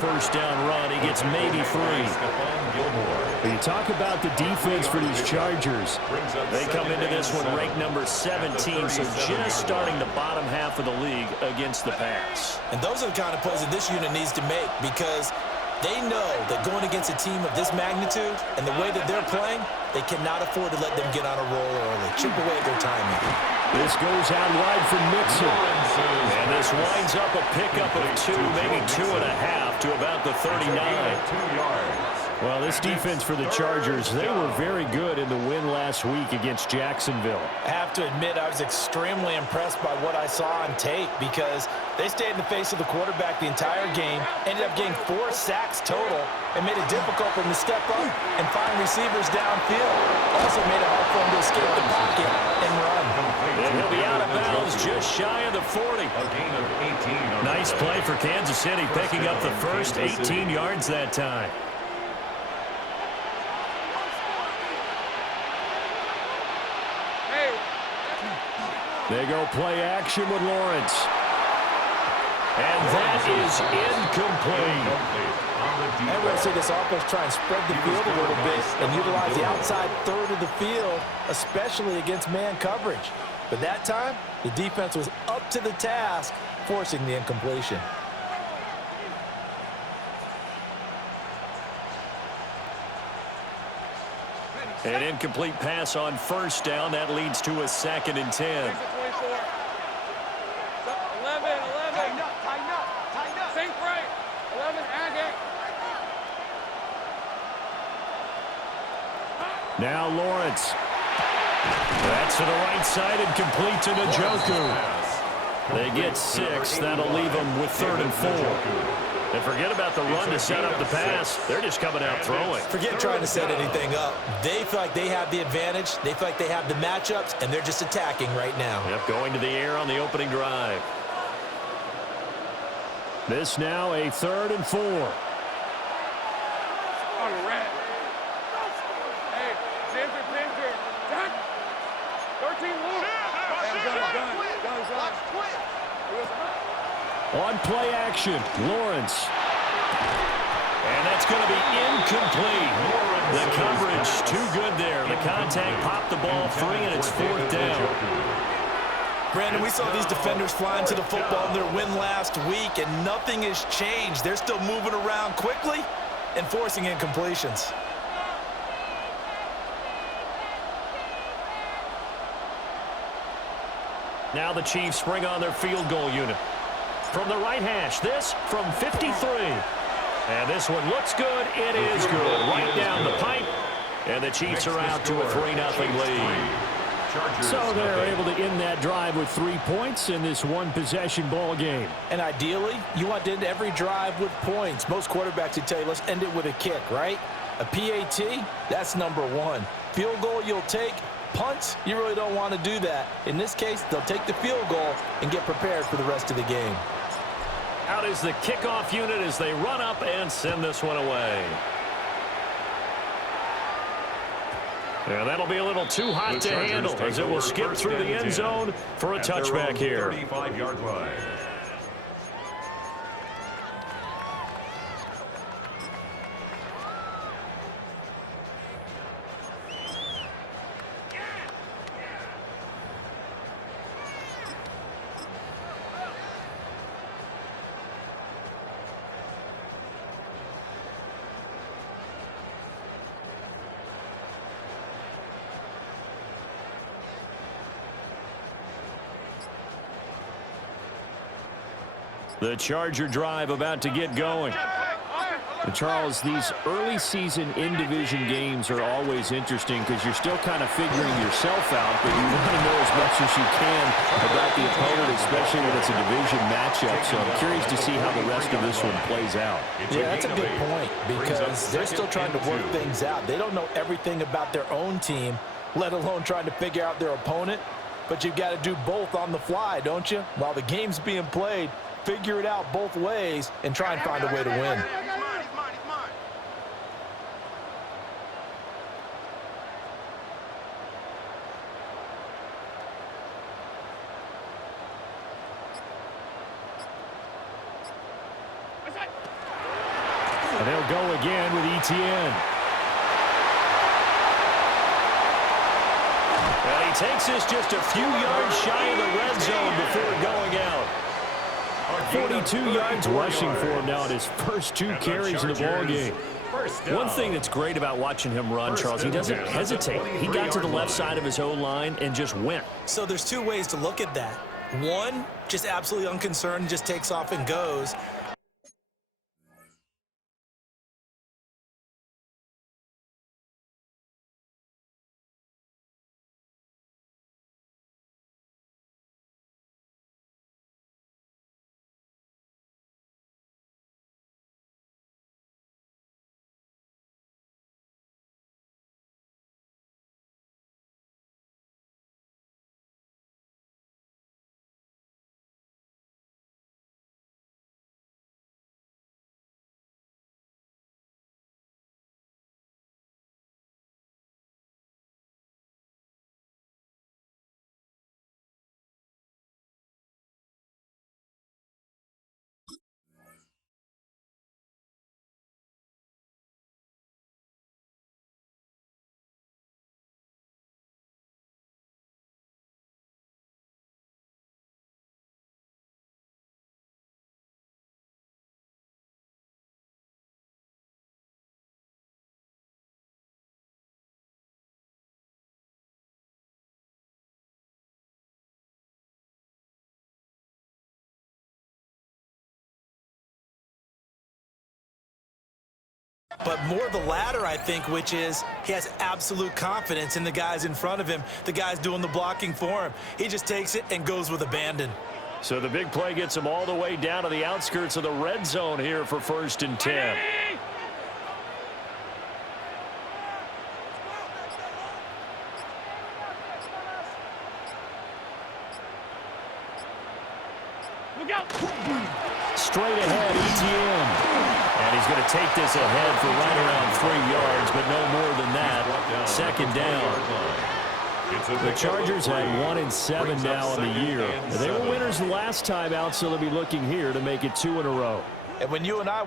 First down run, he gets maybe 3. You talk about the defense for these Chargers. They come into this one ranked number 17, so just starting the bottom half of the league against the pass. And those are the kind of plays that this unit needs to make, because they know that going against a team of this magnitude and the way that they're playing, they cannot afford to let them get on a roll early. Chip away at their timing. This goes out wide for Mixon. And this winds up a pickup of 2, maybe 2.5 to about the 39. Well, this defense for the Chargers, they were very good in the win last week against Jacksonville. I have to admit, I was extremely impressed by what I saw on tape, because they stayed in the face of the quarterback the entire game, ended up getting 4 sacks total, and made it difficult for him to step up and find receivers downfield. Also made it hard for him to escape the pocket and run. And he'll be out of bounds just shy of the 40. Nice play for Kansas City, picking up the first 18 yards that time. They go play action with Lawrence. And that is incomplete. And we're going to see this offense try and spread the field a little bit and utilize the outside third of the field, especially against man coverage. But that time, the defense was up to the task, forcing the incompletion. An incomplete pass on first down. That leads to a 2nd and 10. 11. Tighten up. Think right. 11, and it. Now Lawrence. That's to the right side and complete to Njoku. They get 6. That'll leave them with 3rd and 4. And forget about the run to set up the pass. They're just coming out throwing. Forget trying to set anything up. They feel like they have the advantage. They feel like they have the matchups, and they're just attacking right now. Yep, going to the air on the opening drive. This now a 3rd and 4. On the red. Hey, Pinter. Jack. 13 Luke. Gun. On play action, Lawrence. And that's going to be incomplete. The coverage too good there. The contact popped the ball free, and it's 4th down. Brandon, we saw these defenders flying to the football in their win last week, and nothing has changed. They're still moving around quickly and forcing incompletions. Now the Chiefs bring on their field goal unit. From the right hash, this from 53. And this one looks good. It is good. Right down the pipe. And the Chiefs are out to a 3-0 lead. So they're able to end that drive with 3 points in this one-possession ball game. And ideally, you want to end every drive with points. Most quarterbacks would tell you, let's end it with a kick, right? A PAT, that's number 1. Field goal you'll take. Punts, you really don't want to do that. In this case, they'll take the field goal and get prepared for the rest of the game. Out is the kickoff unit as they run up and send this one away. And that'll be a little too hot to handle as it will skip through the end zone for a touchback here. 35-yard line. The Charger drive about to get going. And Charles, these early season in-division games are always interesting because you're still kind of figuring yourself out, but you want to know as much as you can about the opponent, especially when it's a division matchup. So I'm curious to see how the rest of this one plays out. Yeah, that's a good point because they're still trying to work things out. They don't know everything about their own team, let alone trying to figure out their opponent. But you've got to do both on the fly, don't you? While the game's being played, figure it out both ways and try and find a way to win. And they'll go again with Etienne. And he takes this just a few yards shy of the red zone before going out. 42 yards rushing for him now in his first 2 carries in the ballgame. One thing that's great about watching him run, Charles, he doesn't hesitate. He got to the left side of his own line and just went. So there's 2 ways to look at that. One, just absolutely unconcerned, just takes off and goes. But more the latter, I think, which is he has absolute confidence in the guys in front of him, the guys doing the blocking for him. He just takes it and goes with abandon. So the big play gets him all the way down to the outskirts of the red zone here for 1st and 10. Straight ahead, Etienne. And he's going to take this ahead for right around 3 yards, but no more than that. 2nd down. The Chargers had 1-7 now on the year. They were winners the last time out, so they'll be looking here to make it 2 in a row. And when you and I...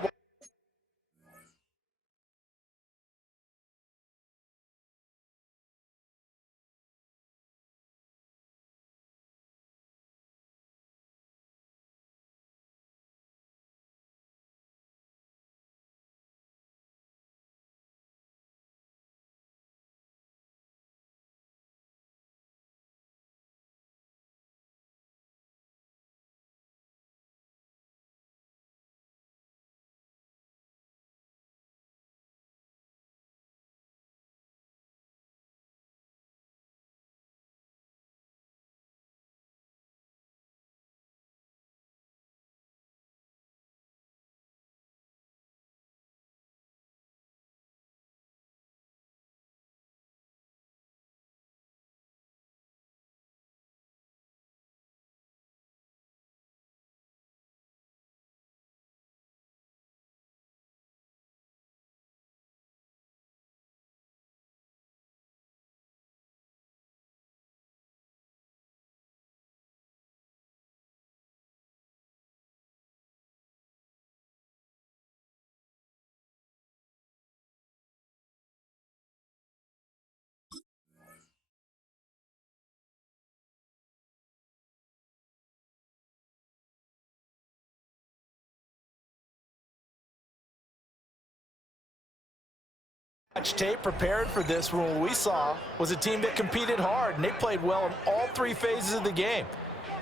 Tape prepared for this when what we saw was a team that competed hard, and they played well in all 3 phases of the game.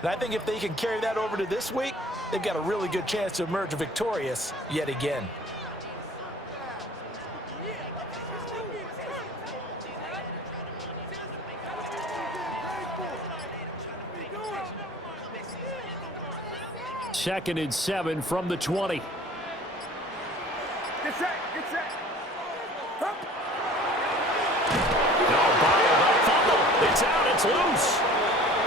And I think if they can carry that over to this week, they've got a really good chance to emerge victorious yet again. Second and 7 from the 20. Get set, get set. It's out, it's loose.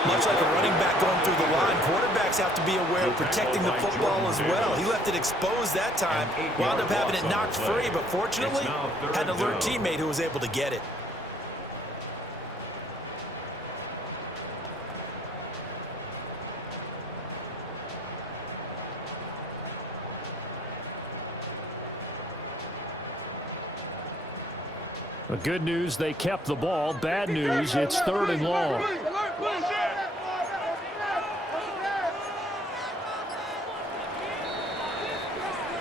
Much like a running back going through the line, quarterbacks have to be aware of protecting the football as well. He left it exposed that time, wound up having it knocked free, but fortunately, had an alert teammate who was able to get it. The good news, they kept the ball. Bad news, it's 3rd and long.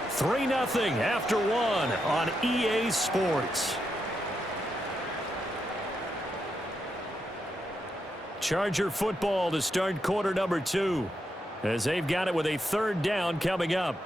3-0 after 1 on EA Sports. Charger football to start quarter number 2, as they've got it with a 3rd down coming up.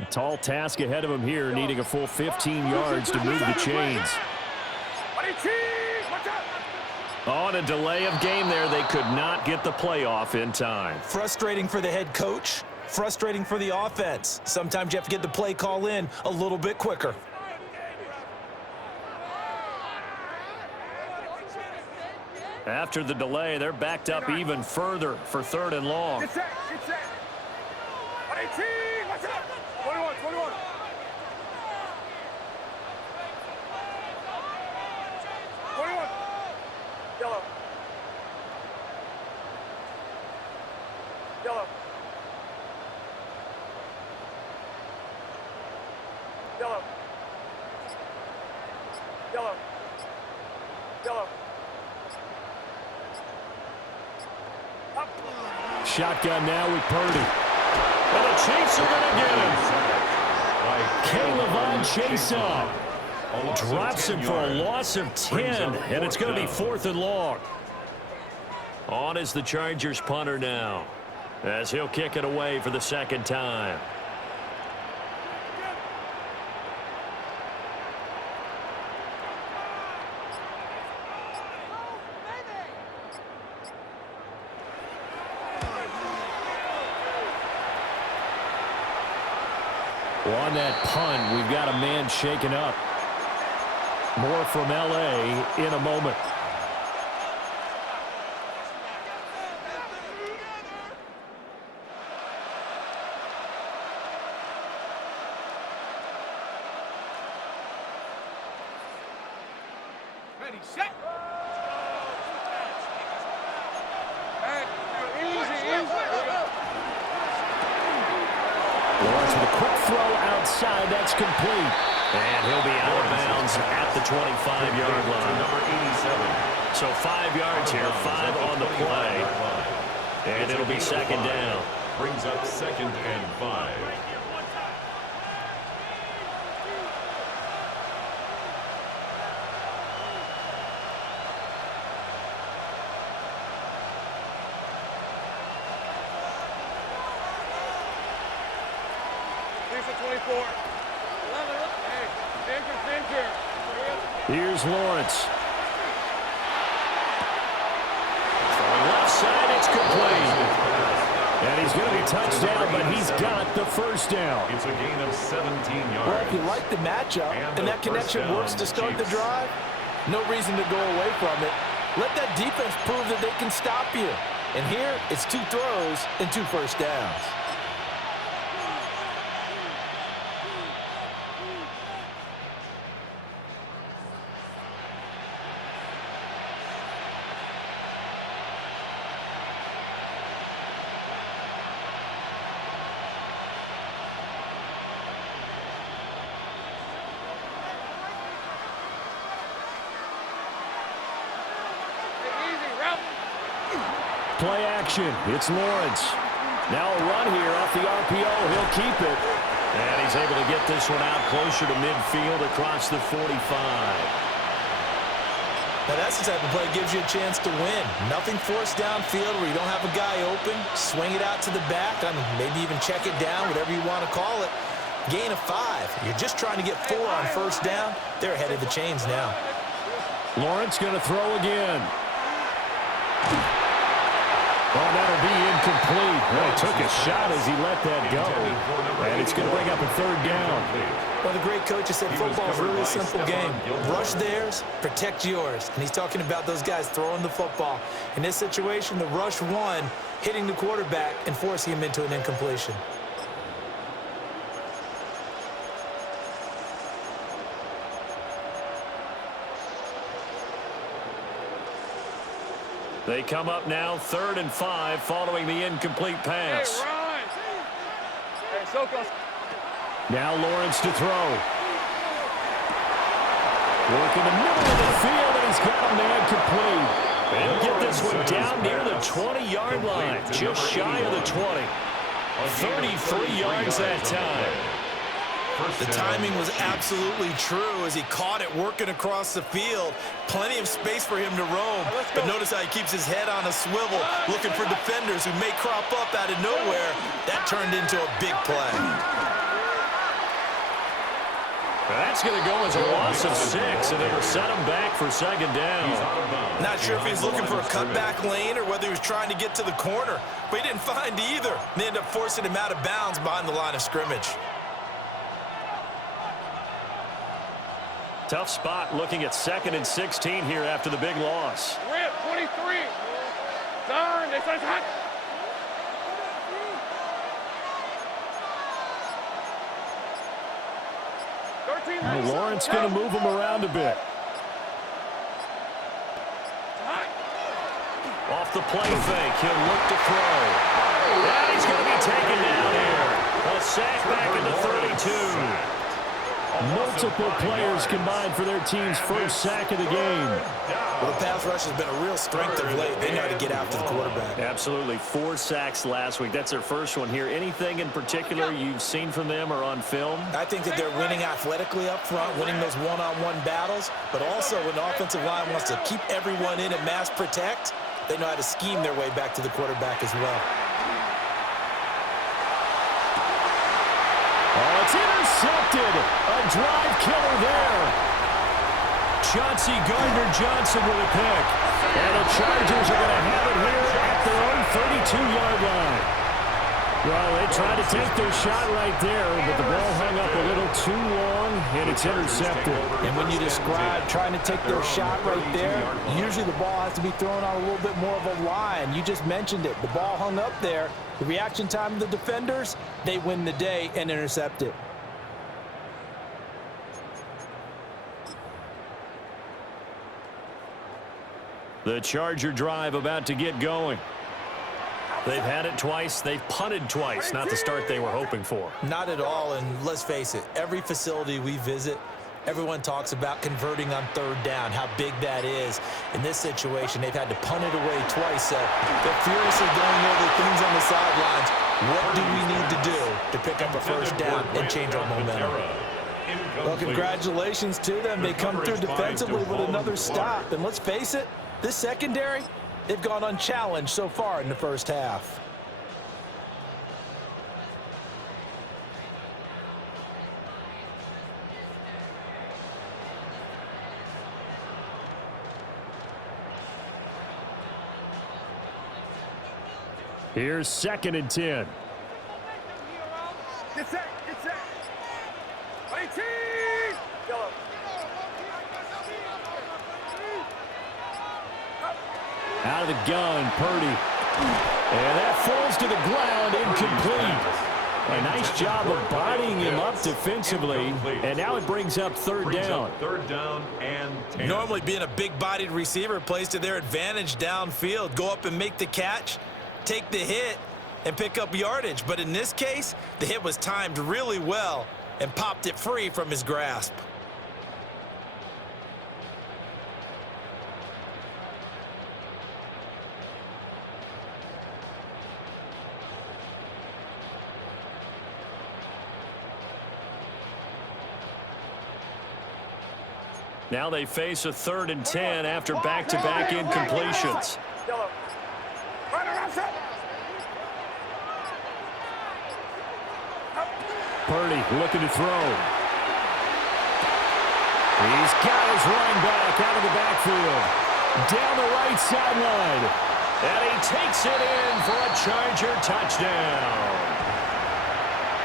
A tall task ahead of him here, needing a full 15 yards to move the chains. On a delay of game there, they could not get the play off in time. Frustrating for the head coach, frustrating for the offense. Sometimes you have to get the play call in a little bit quicker. After the delay, they're backed up even further for 3rd and long. Get set. 21. Yellow. Shotgun now with Purdy. And the Chiefs are going to get him. Caleb Chase up. Drops him for a loss of 10, and it's going to be 4th and long. On is the Chargers punter now, as he'll kick it away for the 2nd time. On that punt, we've got a man shaken up. More from L.A. in a moment. Ready, set. Easy. Lawrence with a quick throw outside. That's complete. And he'll be out of bounds at the 25-yard line. Number 87. So 5 yards here, 5 on the play. And it'll be 2nd down. Brings up 2nd and 5. Here's the 24. 11. Hey, center. Here's Lawrence. Throwing left side, it's complete. And he's going to be touchdown, but he's got the 1st down. It's a gain of 17 yards. Well, if you like the matchup and that connection works to start the drive, no reason to go away from it. Let that defense prove that they can stop you. And here, it's 2 throws and 2 first downs. Play action. It's Lawrence. Now a run here off the RPO. He'll keep it. And he's able to get this one out closer to midfield across the 45. Now that's the type of play that gives you a chance to win. Nothing forced downfield where you don't have a guy open. Swing it out to the back. I mean, maybe even check it down, whatever you want to call it. Gain of 5. You're just trying to get 4 on 1st down. They're ahead of the chains now. Lawrence going to throw again. Oh, that'll be incomplete. Well, he took a shot as he let that go. And it's going to bring up a third down. Well, the great coach has said football is really a simple game. Rush theirs, protect yours. And he's talking about those guys throwing the football. In this situation, the rush one, hitting the quarterback and forcing him into an incompletion. They come up now 3rd and 5 following the incomplete pass. Hey, Ryan. Hey, Soko. Now Lawrence to throw. Work in the middle of the field, and he's got a man complete. He'll get this one down near the 20-yard line, just shy of the 20. 33 yards that time. The timing was absolutely true as he caught it working across the field. Plenty of space for him to roam. But notice how he keeps his head on a swivel, looking for defenders who may crop up out of nowhere. That turned into a big play. That's going to go as a loss of 6, and it'll set him back for 2nd down. Not sure if he was looking for a cutback lane or whether he was trying to get to the corner, but he didn't find either. They ended up forcing him out of bounds behind the line of scrimmage. Tough spot looking at 2nd and 16 here after the big loss. Rip, 23. Turn. They say hot. Now Lawrence going to move him around a bit. Off the play fake, he'll look to throw. And he's going to be taken down here. A sack back at the 32. Multiple players combined for their team's first sack of the game. Well, the pass rush has been a real strength of late. They know how to get after the quarterback. Absolutely. 4 sacks last week. That's their first one here. Anything in particular you've seen from them or on film? I think that they're winning athletically up front, winning those one-on-one battles, but also when the offensive line wants to keep everyone in and mass protect, they know how to scheme their way back to the quarterback as well. Oh, it's intercepted. A drive killer there. Chauncey Gardner-Johnson with a pick. And the Chargers are going to have it here at their own 32-yard line. Well, they tried to take their shot right there, but the ball hung up a little too long, and it's intercepted. And when you describe trying to take their shot right there, usually the ball has to be thrown on a little bit more of a line. You just mentioned it. The ball hung up there. The reaction time of the defenders, they win the day and intercept it. The Charger drive about to get going. They've had it twice. They've punted twice. Not the start they were hoping for. Not at all, and let's face it, every facility we visit, everyone talks about converting on 3rd down, how big that is. In this situation, they've had to punt it away twice, so they're furiously going over things on the sidelines. What do we need to do to pick up a 1st down and change our momentum? Well, congratulations to them. They come through defensively with another stop, and let's face it, this secondary, they've gone unchallenged so far in the first half. Here's 2nd and 10. Get set. Get set. 18. Yellow. Out of the gun, Purdy. And that falls to the ground, incomplete. A nice job of bodying him up defensively. And now it brings up 3rd down. 3rd down and 10. Normally being a big-bodied receiver plays to their advantage downfield. Go up and make the catch, take the hit, and pick up yardage. But in this case, the hit was timed really well and popped it free from his grasp. Now they face a 3rd and 10 after back-to-back incompletions. Purdy looking to throw. He's got his running back out of the backfield. Down the right sideline. And he takes it in for a Charger touchdown.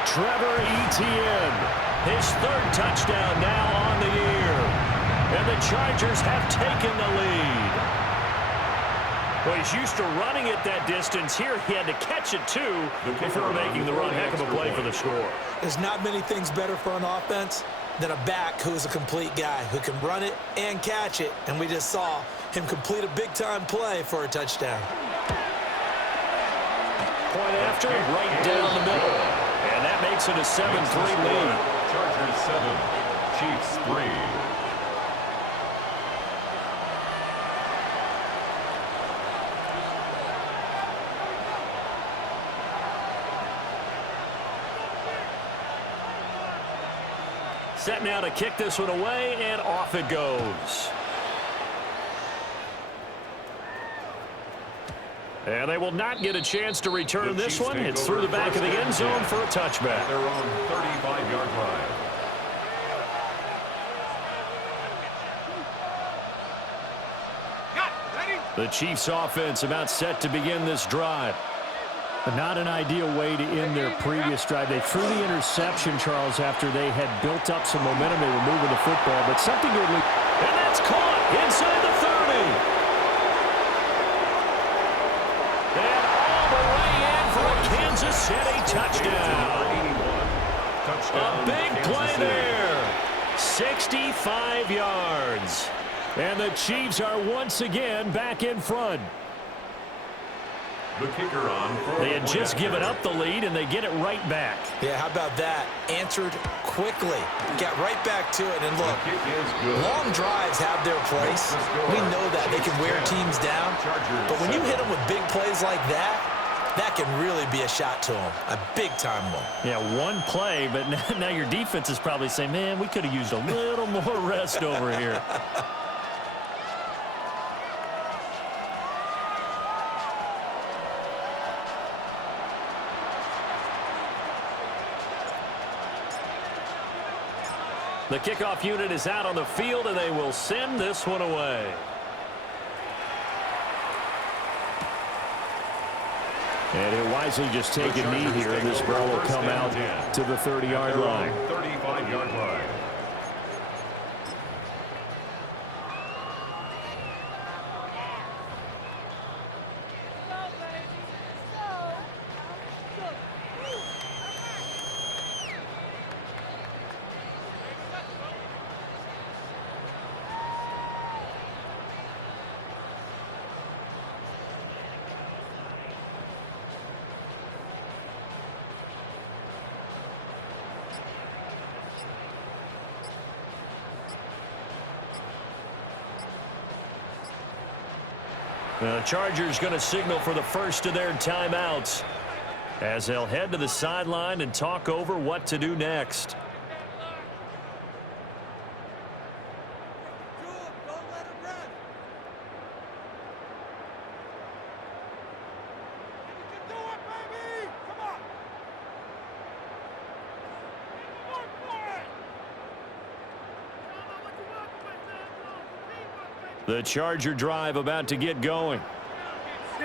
Trevor Etienne, his third touchdown now on the year. And the Chargers have taken the lead. Well, he's used to running it that distance. Here he had to catch it, too, before making the run. Heck of a play for the score. There's not many things better for an offense than a back who's a complete guy who can run it and catch it. And we just saw him complete a big-time play for a touchdown. Point after, right down the middle. And that makes it a 7-3 lead. Chargers 7, Chiefs 3. Set now to kick this one away, and off it goes. And they will not get a chance to return this one. It's through the back of the end zone for a touchback. Their own 35-yard line. The Chiefs offense about set to begin this drive. But not an ideal way to end their previous drive. They threw the interception, Charles, after they had built up some momentum. They were moving the football, but something good. And that's caught inside the 30. And all the way in for a Kansas City touchdown. A big play there. 65 yards. And the Chiefs are once again back in front. The kicker on. They had just given up the lead, and they get it right back. Yeah, how about that? Answered quickly. Got right back to it. And look, long drives have their place. We know that. They can wear teams down. But when you hit them with big plays like that, that can really be a shot to them. A big-time one. Yeah, one play, but now your defense is probably saying, man, we could have used a little more rest over here. The kickoff unit is out on the field, and they will send this one away. And he'll wisely just take a knee here, and this ball will come out to the 30-yard line. 35-yard line. The Chargers going to signal for the first of their timeouts as they'll head to the sideline and talk over what to do next. The Charger drive about to get going.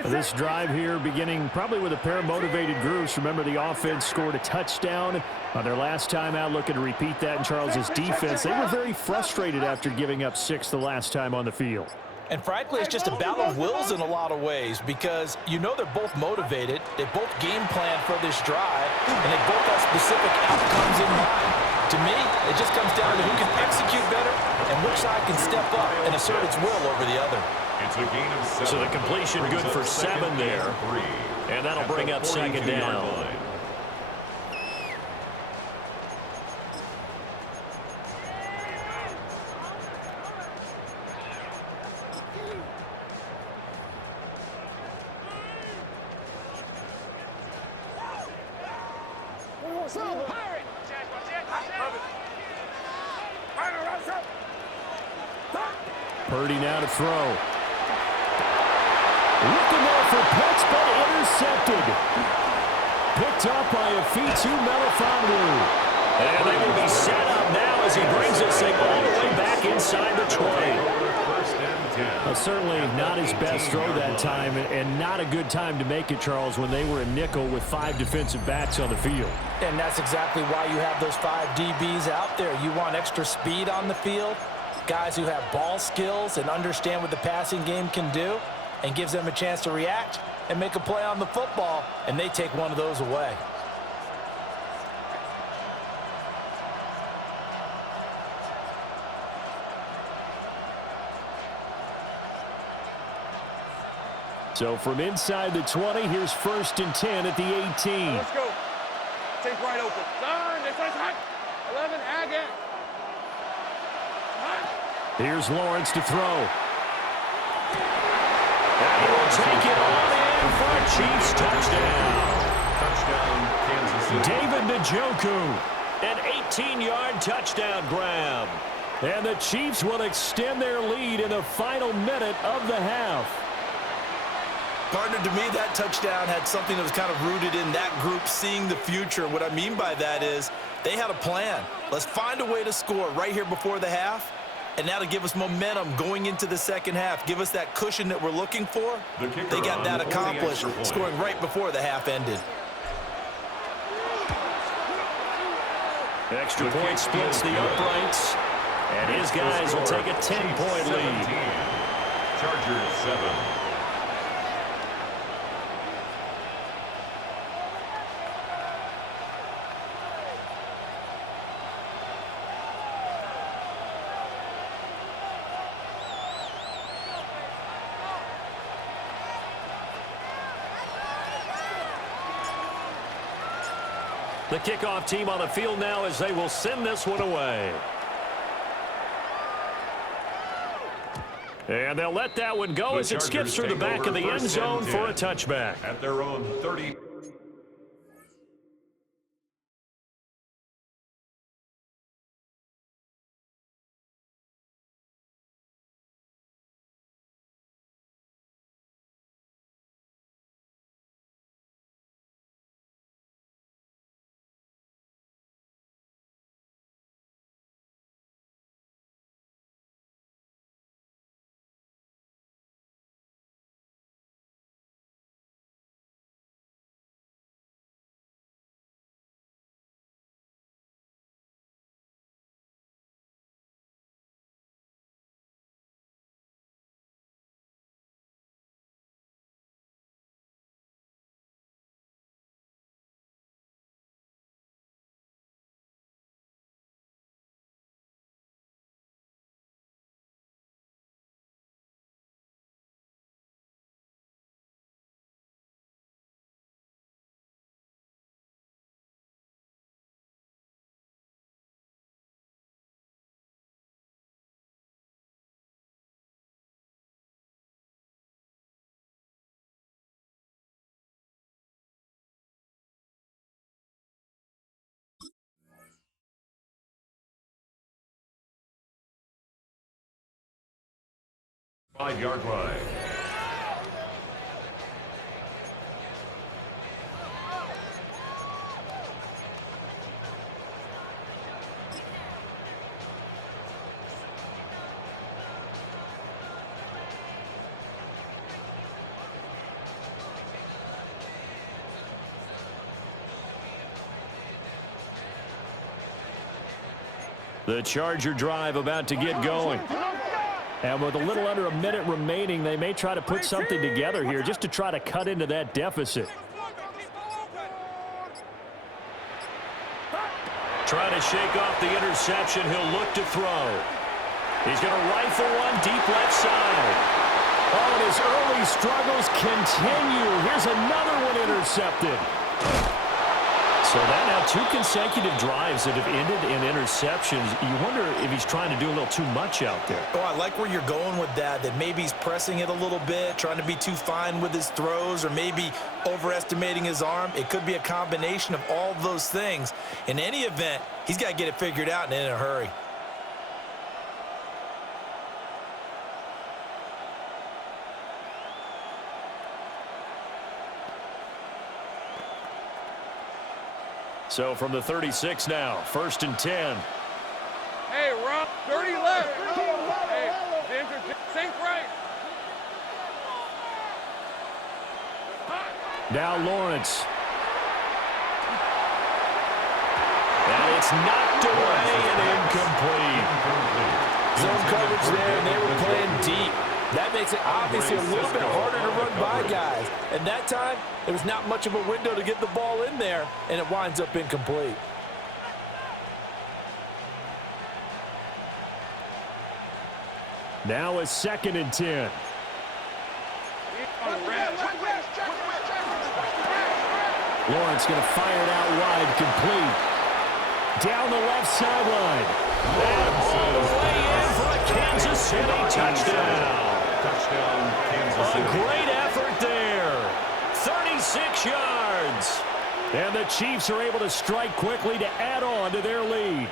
This drive here beginning probably with a pair of motivated groups. Remember, the offense scored a touchdown on their last time out, looking to repeat that in Charles's defense. They were very frustrated after giving up 6 the last time on the field. And frankly, it's just a battle of wills in a lot of ways because you know they're both motivated. They both game plan for this drive, and they both have specific outcomes in mind. To me, it just comes down to who can execute better and which side can step up and assert its will over the other. It's a gain of 7. So the completion good for 7 there. And that'll bring up second down. Purdy now to throw. Looking there for Pitts, but intercepted. Picked up by Afitu Melifonwu. And they will be set up now as he brings this thing all the way back inside the 20. First and 10. Well, certainly not his best throw that time, and not a good time to make it, Charles, when they were a nickel with 5 defensive backs on the field. And that's exactly why you have those 5 DBs out there. You want extra speed on the field, guys who have ball skills and understand what the passing game can do, and gives them a chance to react and make a play on the football, and they take one of those away. So from inside the 20, here's 1st and 10 at the 18. Let's go. Take right open. Turn. This is hot. 11. Again. Here's Lawrence to throw. And he will take it all in for a Chiefs touchdown. Touchdown, Kansas City. David Njoku. An 18-yard touchdown grab. And the Chiefs will extend their lead in the final minute of the half. Partner, to me, that touchdown had something that was kind of rooted in that group seeing the future. What I mean by that is they had a plan. Let's find a way to score right here before the half, and now to give us momentum going into the second half, give us that cushion that we're looking for. They got that accomplished, scoring right before the half ended. Extra point splits the uprights, and his guys will take a 10-point lead. Chargers 7. The kickoff team on the field now as they will send this one away. And they'll let that one go as it skips through the back of the end zone for a touchback. At their own 30. Five-yard line. The Charger drive about to get going. And with a little under a minute remaining, they may try to put something together here just to try to cut into that deficit. Trying to shake off the interception. He'll look to throw. He's going to rifle one deep left side. Oh, and his early struggles continue. Here's another one intercepted. So that now 2 consecutive drives that have ended in interceptions. You wonder if he's trying to do a little too much out there. Oh, I like where you're going with that maybe he's pressing it a little bit, trying to be too fine with his throws, or maybe overestimating his arm. It could be a combination of all of those things. In any event, he's got to get it figured out and in a hurry. So from the 36 now, 1st and 10. Hey, Rob, 30 left. Hey, sink right. Now Lawrence. And it's knocked away and incomplete. Zone coverage there, and they were playing deep. That makes it obviously a little bit harder to run by guys. And that time, there was not much of a window to get the ball in there, and it winds up incomplete. Now a 2nd and 10. Lawrence going to fire it out wide, complete. Down the left sideline. And all the way in for a Kansas City touchdown. Touchdown, Kansas A City. great effort there. 36 yards. And the Chiefs are able to strike quickly to add on to their lead.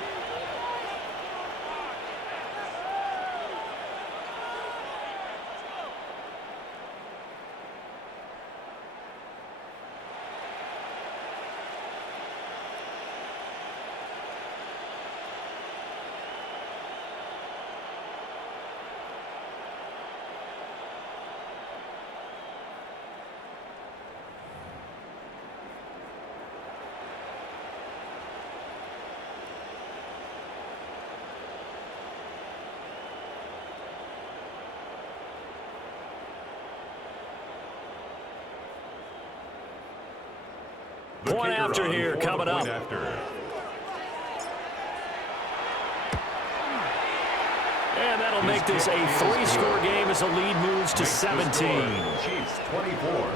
The Point kicker after on here for the coming up. point after. And that'll make this a 3-score game as the lead moves to Makes the 17. score, Chiefs 24,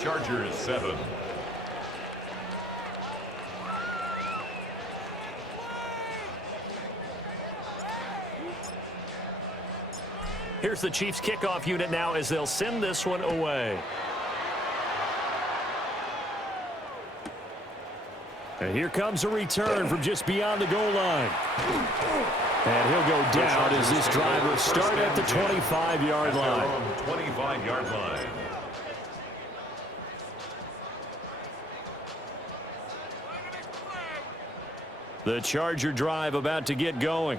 Chargers 7. Here's the Chiefs kickoff unit now as they'll send this one away. And here comes a return from just beyond the goal line. And he'll go down as this driver start at the 25-yard line. 25-yard line. The Charger drive about to get going.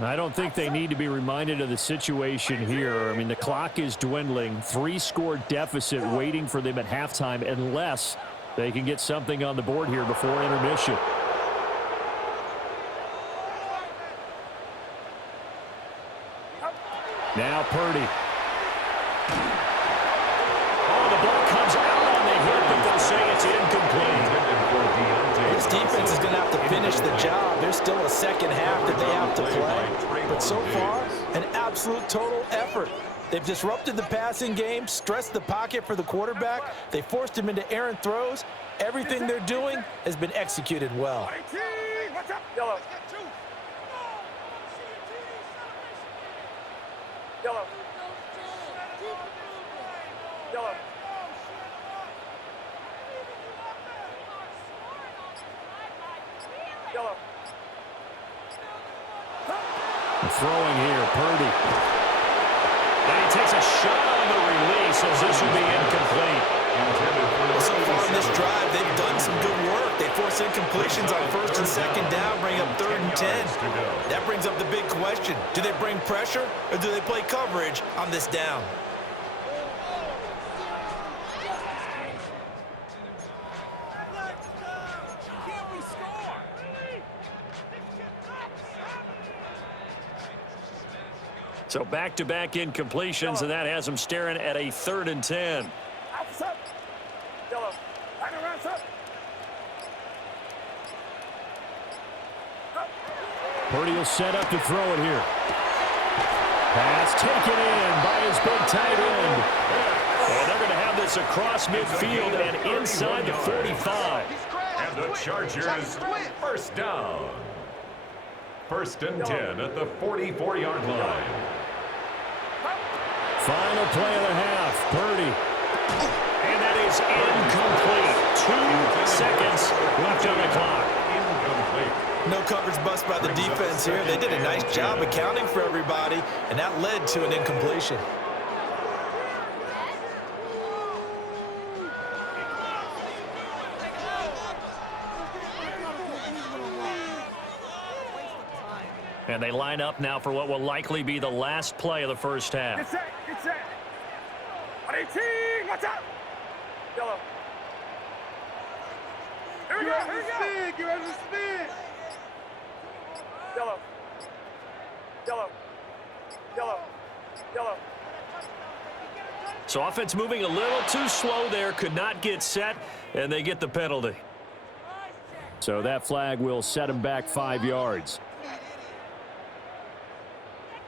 I don't think they need to be reminded of the situation here. I mean, the clock is dwindling. 3-score deficit waiting for them at halftime unless they can get something on the board here before intermission. Now Purdy. Oh, the ball comes out on the hit, but they'll say it's incomplete. This defense is going to have to finish the job. There's still a second half that they have to play. But so far, an absolute total effort. They've disrupted the passing game, stressed the pocket for the quarterback. They forced him into errant throws. Everything they're doing has been executed well. Yellow. Yellow. Yellow. Yellow. Throwing here, Purdy. And he takes a shot on the release as this will be incomplete. Well, so far in this drive, they've done some good work. They force incompletions on 1st and 2nd down, bring up 3rd and 10. That brings up the big question. Do they bring pressure or do they play coverage on this down? So back-to-back incompletions, and that has them staring at a 3rd and 10. Yellow. Purdy will set up to throw it here. Pass taken in by his big tight end. And they're going to have this across midfield and inside the 45. And the Chargers, first down. 1st and 10 at the 44-yard line. Final play of the half. Purdy. And that is incomplete. 2 seconds left on the clock. Incomplete. No coverage bust by the defense here. They did a nice job accounting for everybody, and that led to an incompletion. And they line up now for what will likely be the last play of the first half. Get set, get set. 18, watch out. Yellow. Here we go, here we go. Give us a spin. Yellow. Yellow. Yellow. Yellow. So offense moving a little too slow there, could not get set, and they get the penalty. So that flag will set him back 5 yards.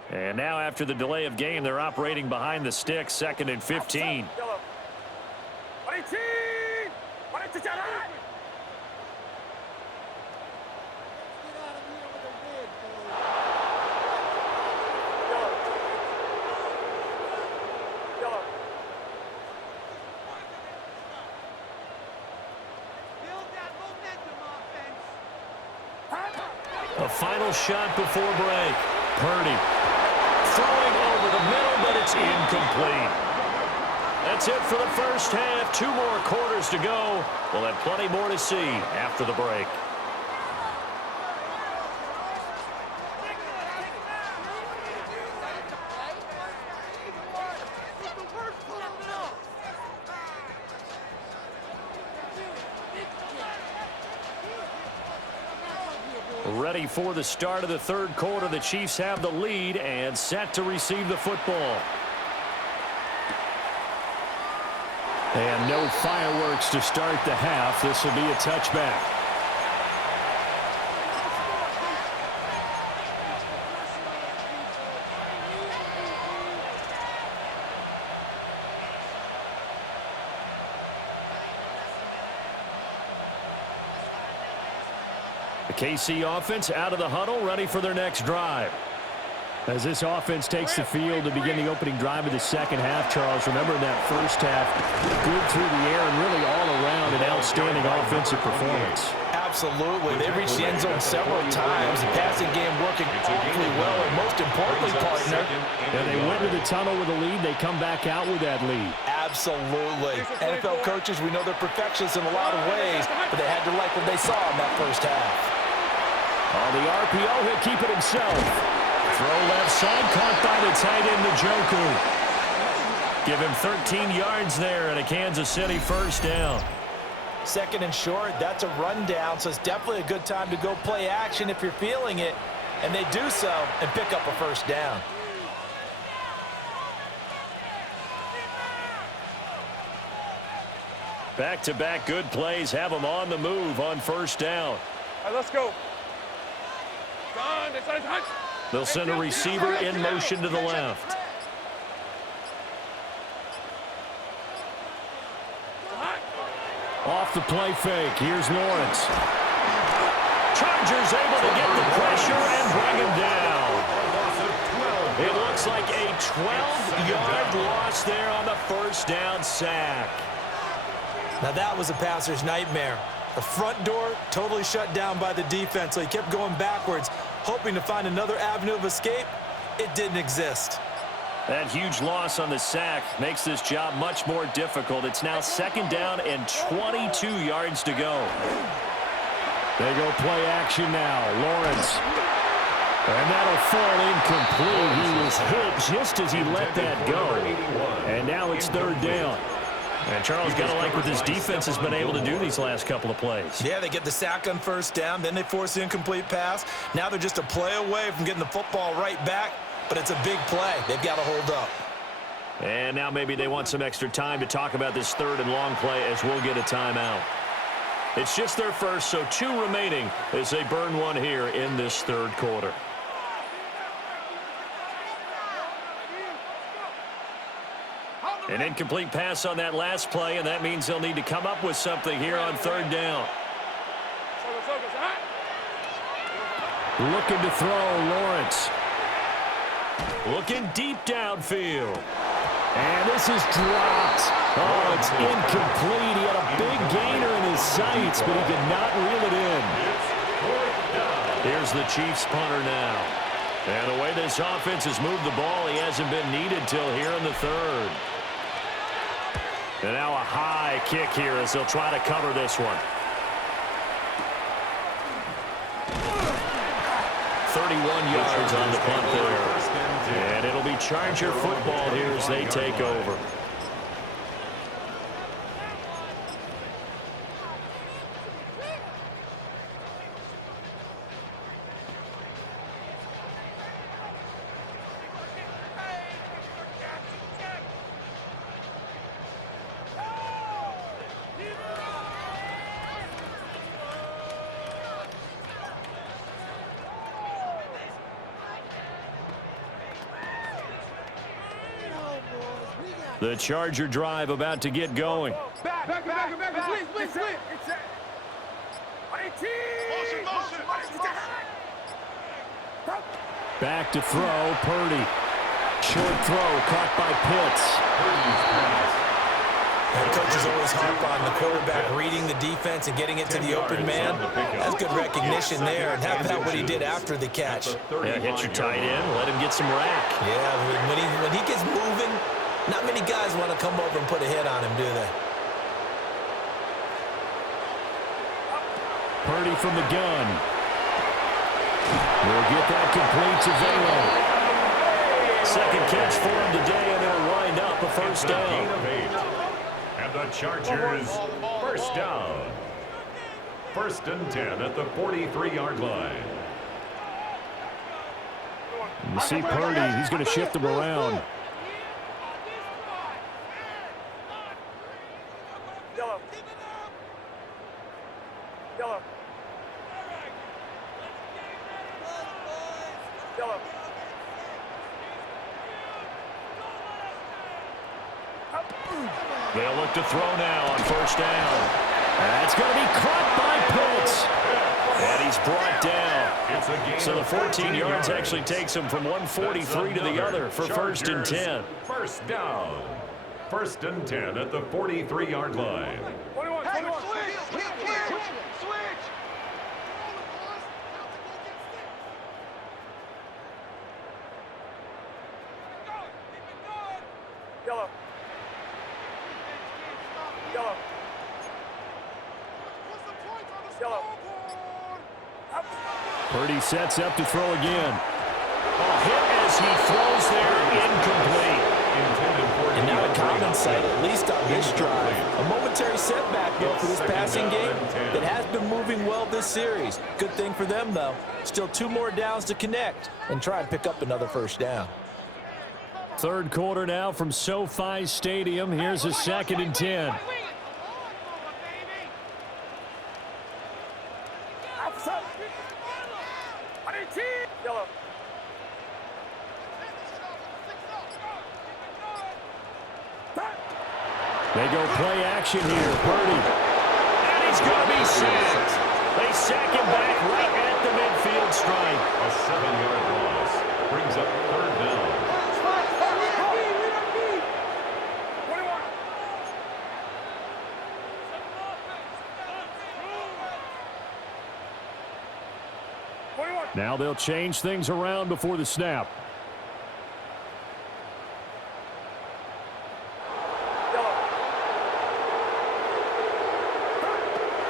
And now after the delay of game, they're operating behind the sticks, 2nd and 15. Yellow. 18. 18. A final shot before break. Purdy throwing over the middle, but it's incomplete. That's it for the first half. 2 more quarters to go. We'll have plenty more to see after the break. Ready for the start of the third quarter. The Chiefs have the lead and set to receive the football. And no fireworks to start the half. This will be a touchback. The KC offense out of the huddle, ready for their next drive. As this offense takes the field to begin the opening drive of the second half, Charles, remember in that first half, good through the air and really all around an outstanding offensive performance. Absolutely. They reached the end zone several times. The passing game working awfully well, and most importantly, partner. And they went to the tunnel with a lead. They come back out with that lead. Absolutely. NFL coaches, we know they're perfectionists in a lot of ways, but they had to like what they saw in that first half. On the RPO, he'll keep it himself. Throw left side, caught by the tight end, Njoku. Give him 13 yards there and a Kansas City first down. 2nd and short, that's a rundown, so it's definitely a good time to go play action if you're feeling it. And they do so and pick up a first down. Back-to-back good plays have them on the move on first down. All right, let's go. They'll send a receiver in motion to the left. Off the play fake. Here's Lawrence. Chargers able to get the pressure and bring him down. It looks like a 12-yard loss there on the first down sack. Now that was a passer's nightmare. The front door totally shut down by the defense, so he kept going backwards, hoping to find another avenue of escape. It didn't exist. That huge loss on the sack makes this job much more difficult. It's now 2nd down and 22 yards to go. They go play action now. Lawrence. And that'll fall incomplete. He was hit just as he let that go. And now it's 3rd down. And Charles, got to like what this defense has been able to do these last couple of plays. Yeah, they get the sack on first down, then they force the incomplete pass. Now they're just a play away from getting the football right back, but it's a big play. They've got to hold up. And now maybe they want some extra time to talk about this 3rd and long play as we'll get a timeout. It's just their first, so 2 remaining as they burn one here in this 3rd quarter. An incomplete pass on that last play, and that means they'll need to come up with something here on 3rd down. Looking to throw, Lawrence. Looking deep downfield. And this is dropped. Oh, it's incomplete. He had a big gainer in his sights, but he could not reel it in. Here's the Chiefs punter now. And the way this offense has moved the ball, he hasn't been needed till here in the 3rd. And now a high kick here as they'll try to cover this one. 3rd 31 yards on the punt there. And it'll be Charger football here as they take over. The Charger drive about to get going. Back, please. Back to throw, Purdy. Short throw, caught by Pitts. Coaches always harp on the quarterback reading the defense and getting it to the open man. That's good recognition there, and how about what he did after the catch? Yeah, hit your tight end, let him get some rack. Yeah, when he gets moving, not many guys want to come over and put a hit on him, do they? Purdy from the gun. We'll get that complete to Velo. Second catch for him today, and they'll wind up a first down. And the Chargers, first down. 1st and 10 at the 43-yard line. You see Purdy, he's going to shift him around. They'll look to throw now on first down. That's going to be caught by Pitts. And he's brought down. So the 14 yards actually takes him from 143 to the other for 1st and 10. First down. 1st and 10 at the 43-yard line. Purdy sets up to throw again. A hit as he throws there, incomplete. And now a common sight, at least on this drive. A momentary setback, though, for this passing game that has been moving well this series. Good thing for them, though. Still 2 more downs to connect and try and pick up another first down. Third quarter now from SoFi Stadium. Here's a 2nd and 10. They go play action here. Purdy. And he's going to be sacked. They sack him back right at the midfield stripe. A 7-yard loss brings up 3rd down. Now they'll change things around before the snap.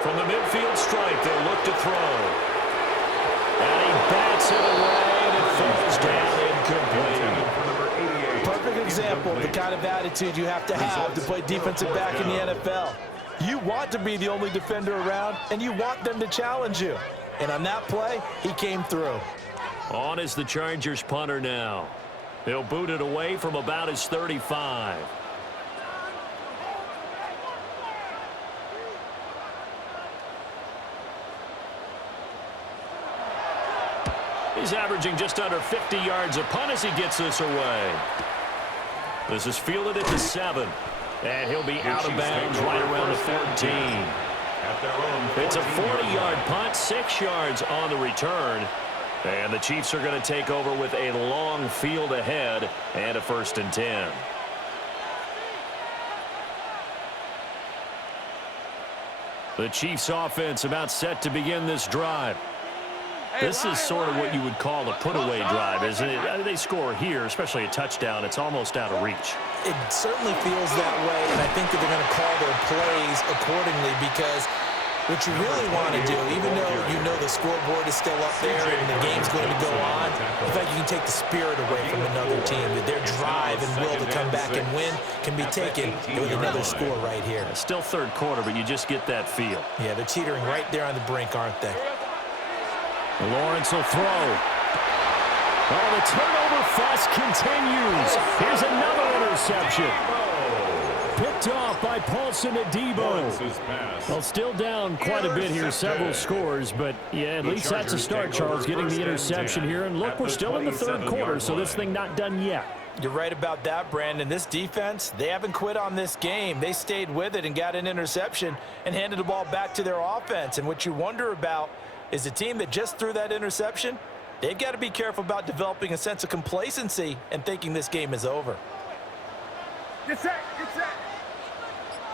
From the midfield stripe, they'll look to throw. And he bats it away, and it falls down incomplete. Perfect example of the kind of attitude you have to play defensive back in the NFL. You want to be the only defender around, and you want them to challenge you. And on that play, he came through. On is the Chargers punter now. They'll boot it away from about his 35. He's averaging just under 50 yards a punt as he gets this away. This is fielded at the 7. And he'll be out of bounds right around the 14. It's a 40-yard punt, 6 yards on the return. And the Chiefs are going to take over with a long field ahead and a 1st and 10. The Chiefs offense about set to begin this drive. This is sort of what you would call a put-away drive, isn't it? They score here, especially a touchdown. It's almost out of reach. It certainly feels that way, and I think that they're going to call their plays accordingly because What you really want to do, even though you know the scoreboard is still up there and the game's going to go on, I think you can take the spirit away from another team. That their drive and will to come back and win can be taken with another score right here. Still third quarter, but you just get that feel. Yeah, they're teetering right there on the brink, aren't they? Lawrence will throw. Oh, the turnover fest continues. Here's another interception. Picked off by Paulson Adebo. Well, still down quite a bit here, several scores, but yeah, at least that's a start, Charles, getting the interception here. And look, we're still in the third quarter, so this thing not done yet. You're right about that, Brandon. This defense, they haven't quit on this game. They stayed with it and got an interception and handed the ball back to their offense. And what you wonder about is the team that just threw that interception, they've got to be careful about developing a sense of complacency and thinking this game is over. Get set, get set.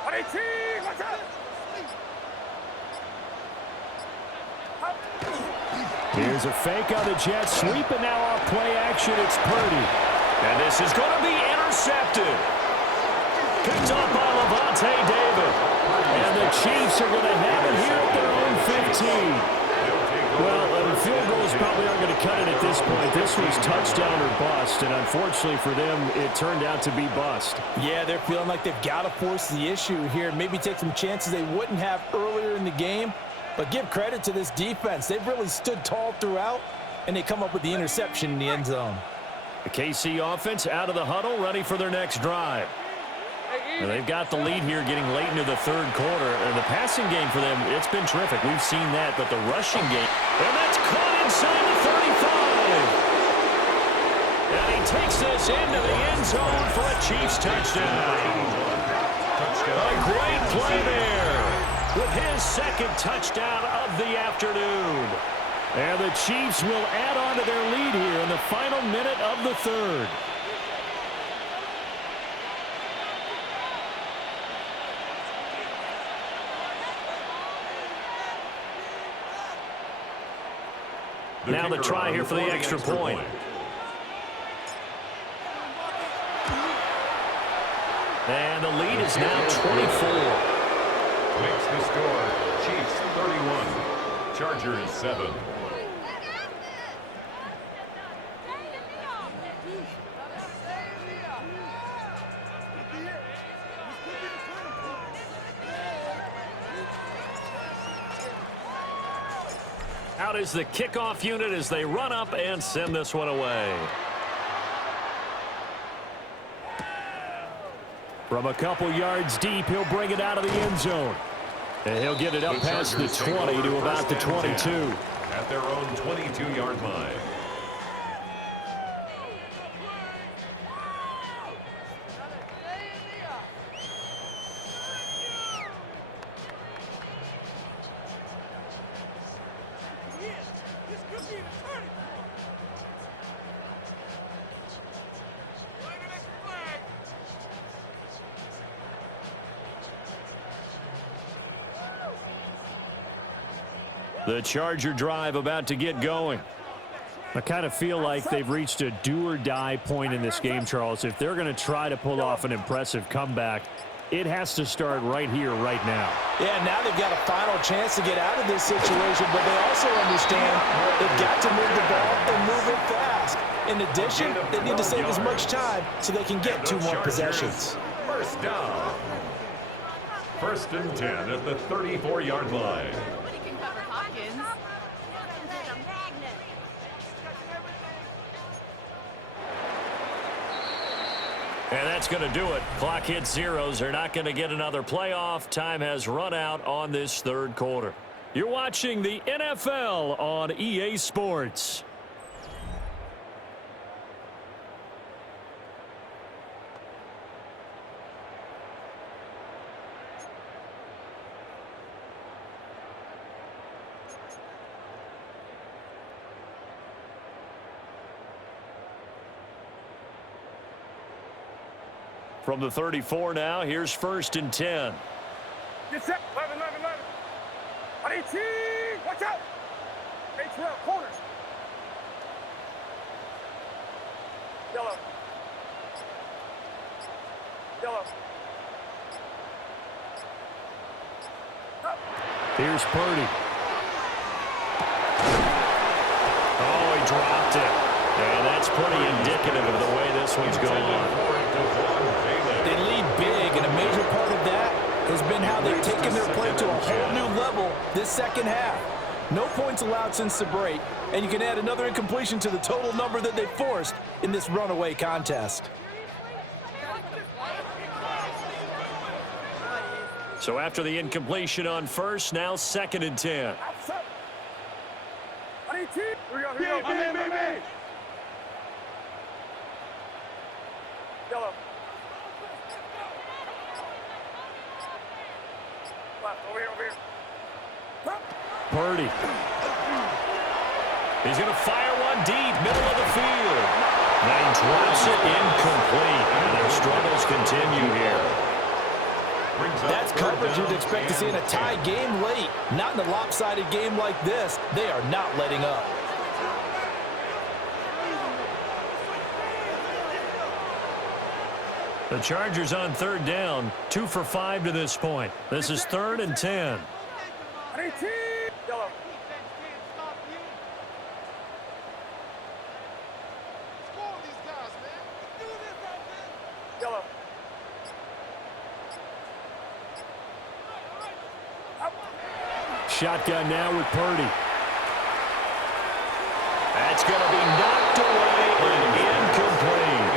18, watch out. Here's a fake on the jet sweep, and now off play action, it's Purdy. And this is going to be intercepted. Picked off by Levante David. And the Chiefs are going to have it here at their own 15. Well, the field goals probably aren't going to cut it at this point. This was touchdown or bust, and unfortunately for them, it turned out to be bust. Yeah, they're feeling like they've got to force the issue here, maybe take some chances they wouldn't have earlier in the game. But give credit to this defense. They've really stood tall throughout, and they come up with the interception in the end zone. The KC offense out of the huddle, ready for their next drive. Well, they've got the lead here getting late into the third quarter. And the passing game for them, it's been terrific. We've seen that, but the rushing game, and that's caught inside the 35. And he takes this into the end zone for a Chiefs touchdown. A great play there with his second touchdown of the afternoon. And the Chiefs will add on to their lead here in the final minute of the third. Now the try here for the extra point. And the lead is now 24. Makes the score Chiefs 31, Chargers 7. Out is the kickoff unit as they run up and send this one away. From a couple yards deep, he'll bring it out of the end zone. And he'll get it up past the 20 to about the 22. At their own 22-yard line. The Charger drive about to get going. I kind of feel like they've reached a do-or-die point in this game, Charles. If they're going to try to pull off an impressive comeback, it has to start right here, right now. Yeah, now they've got a final chance to get out of this situation, but they also understand they've got to move the ball and move it fast. In addition, they need to save as much time so they can get two more possessions. First down. First and 10 at the 34-yard line. And that's going to do it. Clock hits zeros. They're not going to get another playoff. Time has run out on this third quarter. You're watching the NFL on EA Sports. From the 34 now, here's first and 10. Get set. 11, 11, 11. 18, watch out. 12, corner. Yellow. Yellow. Up. Here's Purdy. Oh, he dropped it. And that's pretty indicative of the way this one's going. They lead big, and a major part of that has been how they've taken their play to a whole new level this second half. No points allowed since the break, and you can add another incompletion to the total number that they forced in this runaway contest. So after the incompletion on first, now 2nd and 10. Here we go. Yellow. Over here. Purdy. He's going to fire one deep, middle of the field. Now he drops it incomplete. And their struggles continue here. That's coverage you'd expect to see in a tie game late. Not in a lopsided game like this. They are not letting up. The Chargers on 3rd down, 2 for 5 to this point. This is 3rd and 10. Yellow. Yellow. Shotgun now with Purdy. That's going to be knocked away and incomplete.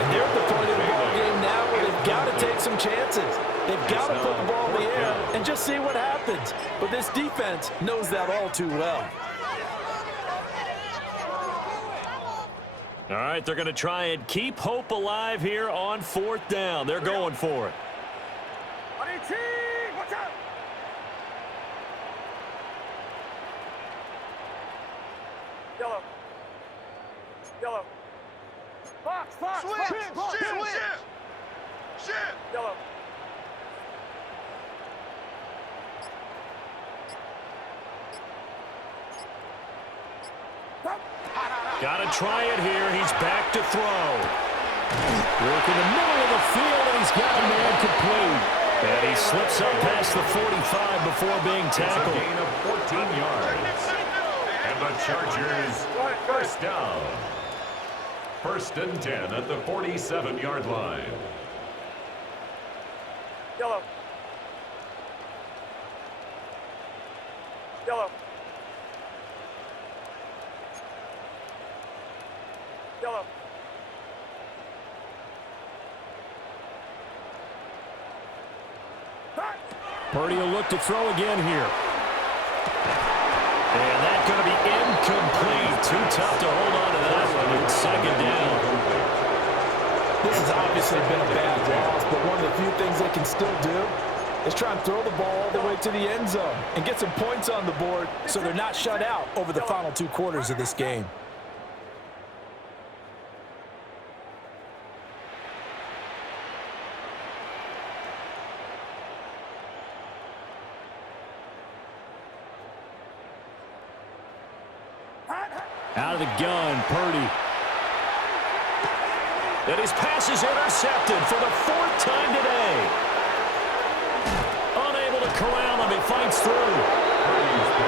And they're at the point of the ball game now where they've got to take some chances. They've got to put the ball in the air and just see what happens. But this defense knows that all too well. All right, they're going to try and keep hope alive here on 4th down. They're going for it. Watch out. Yellow. Fox. Yellow. Got to try it here. He's back to throw. Work in the middle of the field, and he's got a man complete. And he slips up past the 45 before being tackled. It's a gain of 14 yards. And the Chargers, 1st down. 1st and 10 at the 47-yard line. Yellow. Yellow. Yellow. Purdy will look to throw again here. And that's going to be incomplete. Too tough to hold on to that one. It's 2nd down. This has obviously been a bad loss, but one of the few things they can still do is try and throw the ball all the way to the end zone and get some points on the board so they're not shut out over the final 2 quarters of this game. Out of the gun, Purdy. And his pass is intercepted for the 4th time today. Unable to corral him. He fights through.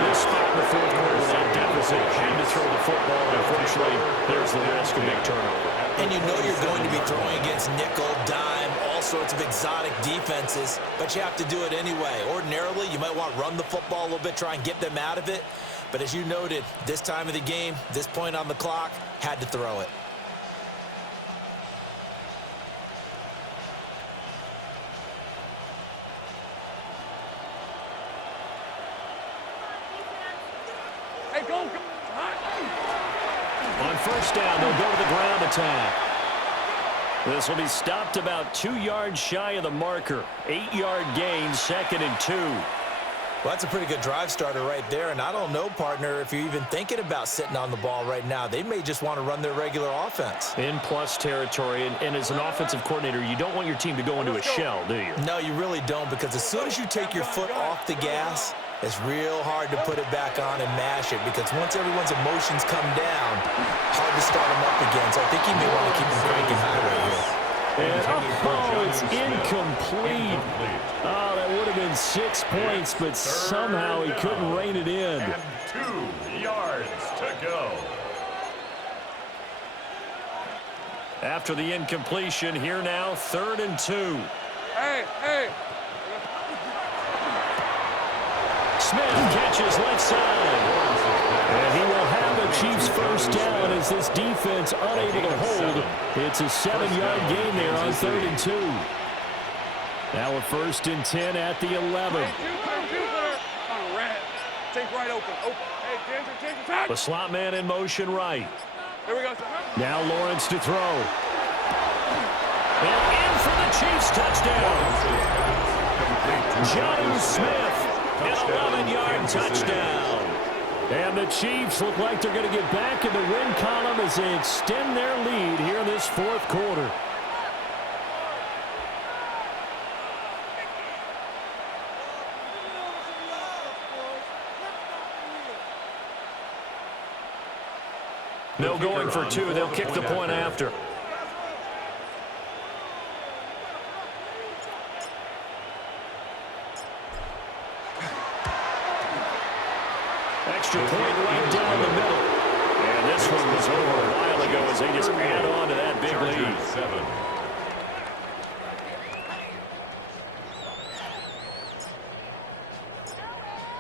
This spot in the 4th quarter with that deficit. Had to throw the football, and unfortunately, there's the risk of big turnover. And you know you're going to be throwing against nickel, dime, all sorts of exotic defenses, but you have to do it anyway. Ordinarily, you might want to run the football a little bit, try and get them out of it. But as you noted, this time of the game, this point on the clock, had to throw it. Hey, go. On 1st down, they'll go to the ground attack. This will be stopped about 2 yards shy of the marker. 8-yard gain, 2nd and 2. Well, that's a pretty good drive starter right there, and I don't know, partner, if you're even thinking about sitting on the ball right now. They may just want to run their regular offense. In plus territory, and as an offensive coordinator, you don't want your team to go into a shell, do you? No, you really don't, because as soon as you take your foot off the gas, it's real hard to put it back on and mash it, because once everyone's emotions come down, hard to start them up again. So I think you may want to keep them cranking high right here. And, oh, it's incomplete. Oh, that would have been 6 points, but somehow he couldn't rein it in. And 2 yards to go. After the incompletion, here now, 3rd and 2. Hey, hey. Smith catches left side. And he will have a Chiefs first down as this defense unable to hold. It's a 7-yard gain there on 3rd and 2. Now a 1st and 10 at the 11. Take right open. Hey, Ginger. The slot man in motion right. Here we go. Now Lawrence to throw. And in for the Chiefs touchdown. John Smith, an 11-yard touchdown. And the Chiefs look like they're going to get back in the win column as they extend their lead here in this 4th quarter. No going for 2. They'll kick the point after. Extra point right down the middle. And this one was over a while ago as they just add on to that big lead. 7.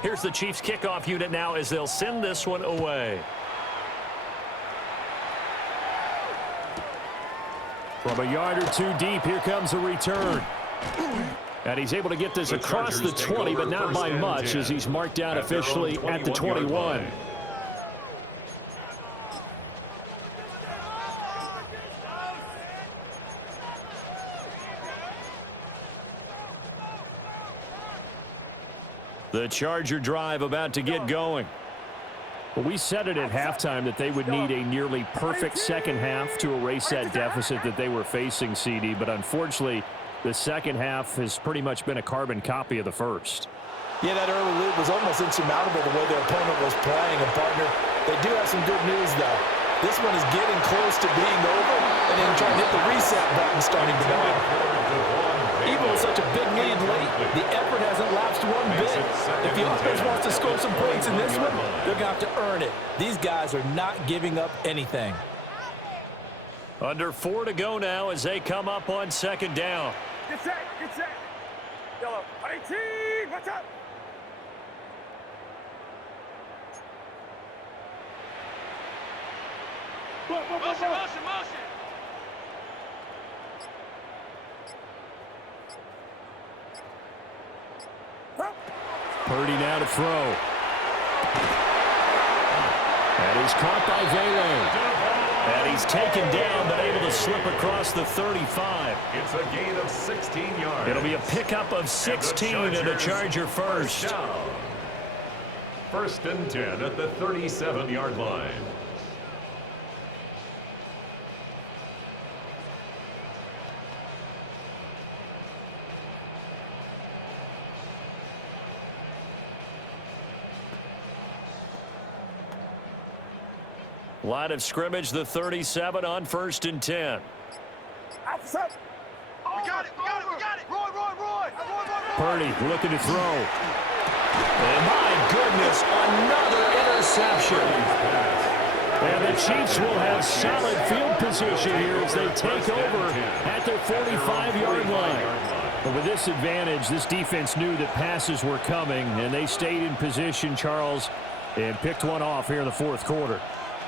Here's the Chiefs kickoff unit now as they'll send this one away. From a yard or 2 deep, here comes a return. And he's able to get this across the 20, but not by much as he's marked down officially at the 21. The Charger drive about to get going. Well, we said it at halftime that they would need a nearly perfect second half to erase that deficit that they were facing, CD, but unfortunately, the second half has pretty much been a carbon copy of the first. Yeah, that early lead was almost insurmountable the way their opponent was playing. And, partner, they do have some good news, though. This one is getting close to being over, and then trying to hit the reset button starting to go. Even with such a big lead late, the effort hasn't lapsed one bit. If the offense wants to score some points in this one, they're going to have to earn it. These guys are not giving up anything. Under 4 to go now as they come up on 2nd down. Get set. Yellow. 18, watch out. Motion. Purdy now to throw. That is caught by Vele. And he's taken down, but able to slip across the 35. It's a gain of 16 yards. It'll be a pickup of 16 and a Charger first. 1st and 10 at the 37-yard line. Line of scrimmage, the 37 on 1st and 10. Outside. We got it. Roy. Purdy looking to throw. And my goodness, another interception. And the Chiefs will have solid field position here as they take over at their 45-yard line. But with this advantage, this defense knew that passes were coming, and they stayed in position, Charles, and picked one off here in the 4th quarter.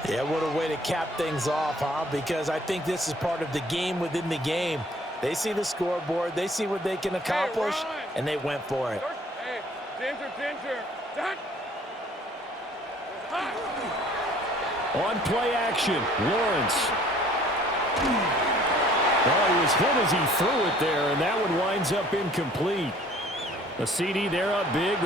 Yeah, what a way to cap things off, huh? Because I think this is part of the game within the game. They see the scoreboard, they see what they can accomplish, and they went for it. Hey, Ginger. Done. On play action, Lawrence. Oh, he was hit as he threw it there, and that one winds up incomplete. The CD there up big.